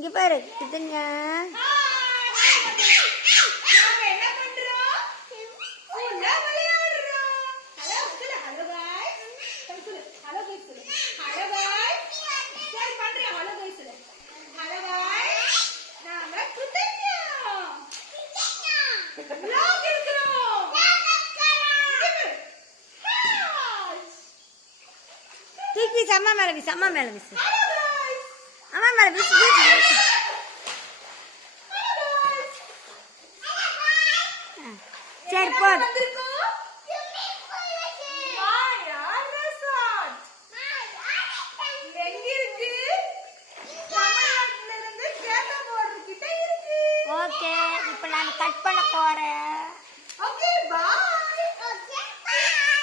இங்க பாரு இதுங்க. தூக்கி வீசு, அம்மா மேல வீசு, அம்மா மேல வீசு, அம்மா மேல வீசு, வீசு. சரி போடு. ஓகே, இப்போ நான் கட் பண்ண போறேன்.